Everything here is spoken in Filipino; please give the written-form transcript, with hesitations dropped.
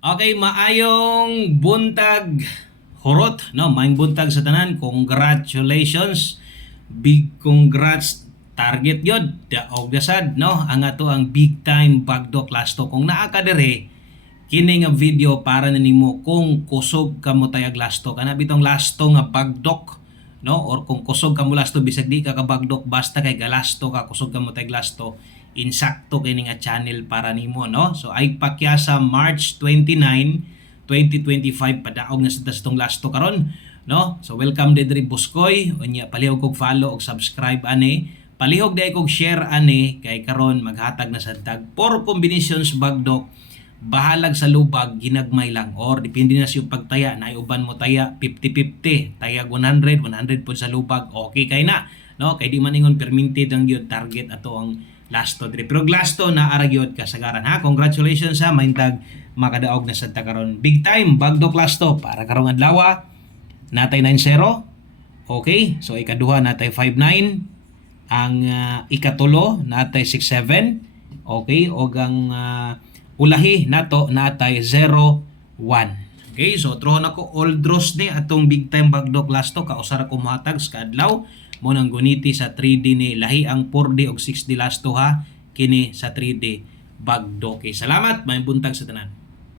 Okay, maayong buntag horot, no? Maayong buntag sa tanan. Congratulations. Big congrats target yod. Daog gasad, no? Ang ato ang big time bagdok lasto. Kung naa ka dire, kini nga video para na nimo kung kusog ka mo tayag lasto. Kana bitong lasto nga bagdok, no? Or kung kusog ka mo lasto bisag di ka kabagdok basta kay galasto ka kusog ka mo tayag lasto, insakto kini nga channel para nimo, no? So ay pakyasa March 29, 2025 padaog na sa tong lasto karon, no? So welcome diri Buskoy, unya palihog kog follow og subscribe ani. Palihog day kog share ani kay karon maghatag na sa tag 4 combinations bagdok. Bahalag sa lubag ginagmay lang or depende na sa pagtaya na uban mo taya 50-50 tayag 100 po sa lubag okay kay na, no? Kay di man ingon permitted ang gyud target ato ang lasto dire. Pero lasto na ara gyud kasagaran ha. Congratulations sa maintag makadaog na sa karon. Big time bagdok lasto para karong adlaw natay 9-0. Okay, so ikaduha natay 5-9, ang ikatulo natay 6-7. Okay, og ang ulahi nato natay 0-1. Okay, so trohon ako all draws ni atong big time bagdok lasto kausara ko mohatag sa adlaw mo nang guniti sa 3D ni lahi ang 4D og 6D lasto ha kini sa 3D bagdok. Okay, salamat may buntag sa tanan.